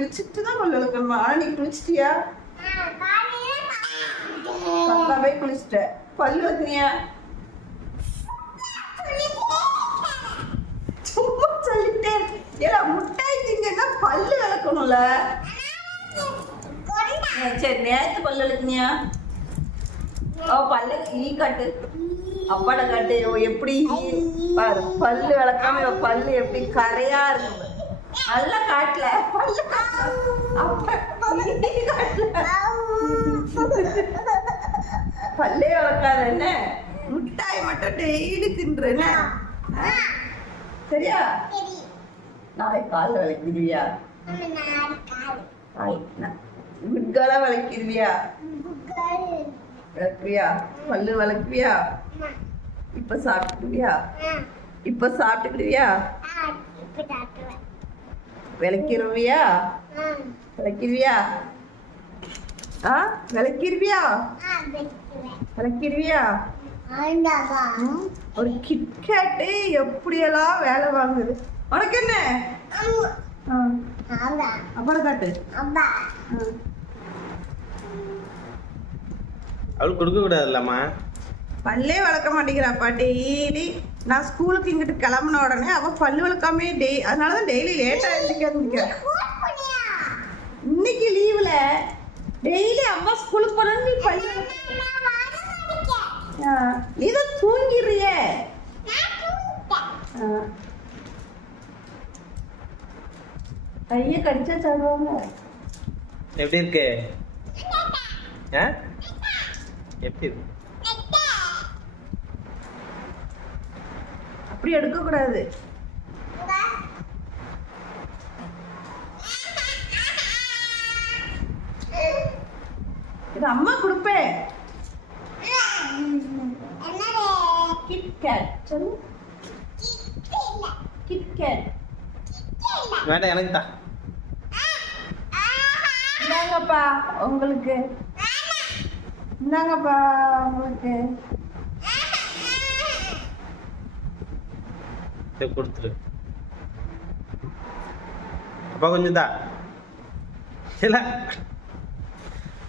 குளிச்சுட்டு தான் பல்லு விளக்கணுமா? ஆனா நீ குளிச்சிட்டியா? பக்காவே குளிச்சிட்ட. பல்லு விளக்குனியா? சும்மா சொல்லிட்டே ஏன்னா முட்டாய் திங்கன்னா பல்லு விளக்கணும்ல. சரி நேரத்து பல்லு விளக்குனியா? பல்லு ஈ காட்டு, அப்பாட காட்டு. எப்படி பாரு பல்லு விளக்காம பல்லு எப்படி கரையா இருக்கு. நல்லா காட்டல பல்லு பல்லே வளர்க்காத என்ன, முட்டாய் மட்டும் டெய்லி தின்றன. சரியா? நாளைக்கு கால் விளக்கிடுவியா? குட்காலா விளக்கிடுவியா? விளக்குவியா? பல்லு விளக்குவியா? இப்ப சாப்பிட்டுக்கிறியா? இப்ப சாப்பிட்டுக்கிறியா? விளக்கிடுவியா? விளக்கிடுவியா? விளக்கிடுவியா? விளக்கிடுவியா? ஒரு கிட்கேட்டு எப்படியெல்லாம் வேலை வாங்குது. உனக்கு என்ன? அப்பாட காட்டு. அவளுக்கு கொடுக்க கூடாதுல்லம்மா. பல்லே வளர்க்க மாட்டேங்கிறாப்பா. டெய்லி நான் ஸ்கூலுக்கு இங்கிட்டு கிளம்புன உடனே அவ பல்லு வளர்க்காமே அதனாலதான் டெய்லி லேட்டா எழுந்திருக்கிறேன். இன்னைக்கு லீவ்ல டெய்லி அம்மா ஸ்கூலுக்கு போனா நீ பல்லு நீதான் தூங்கிடுறிய. கைய கடிச்சா சொல்லுவாங்க. எப்படி இருக்கு? எப்படி இருக்கு? அப்படி எடுக்க கூடாது. இது அம்மா கொடுப்பேன். கிட்கேட் சொல்லு. கிட்கேட் வேண்டாம், எனக்கு தான். இந்தாங்கப்பா உங்களுக்கு. இந்தாங்கப்பா உங்களுக்கு. கொடுத்துரு. அப்பா கொஞ்சம் தான் இல்ல,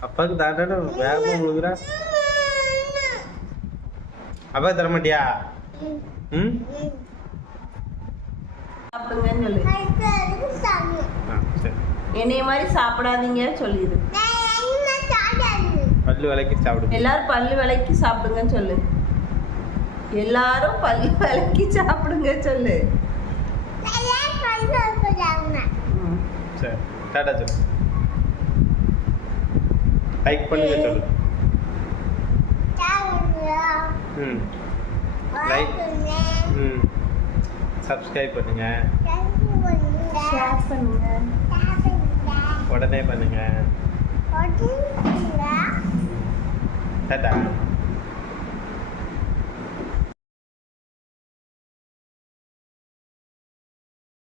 அப்பாவுக்கு தாண்டாட வேகம் முழுகுறா. அப்பா தர மாட்டியா? சாப்பிடுங்கன்னு சொல்லு. என்னைய மாதிரி சாப்பிடாதீங்க சொல்லிடு. பல்லு விளக்கி சாப்பிடுங்க. எல்லாரும் பல்லு விளக்கி சாப்பிடுங்கன்னு சொல்லு. எல்லாரும் பல்லு விளக்கி சாப்பிடுங்க சொல்லு. சரி டாடா சொல்லு. லைக் பண்ணுங்க சொல்லு. லைக் சப்ஸ்கிரைப் பண்ணுங்க. ஷேர் பண்ணுங்க. உடனே பண்ணுங்க. டாடா.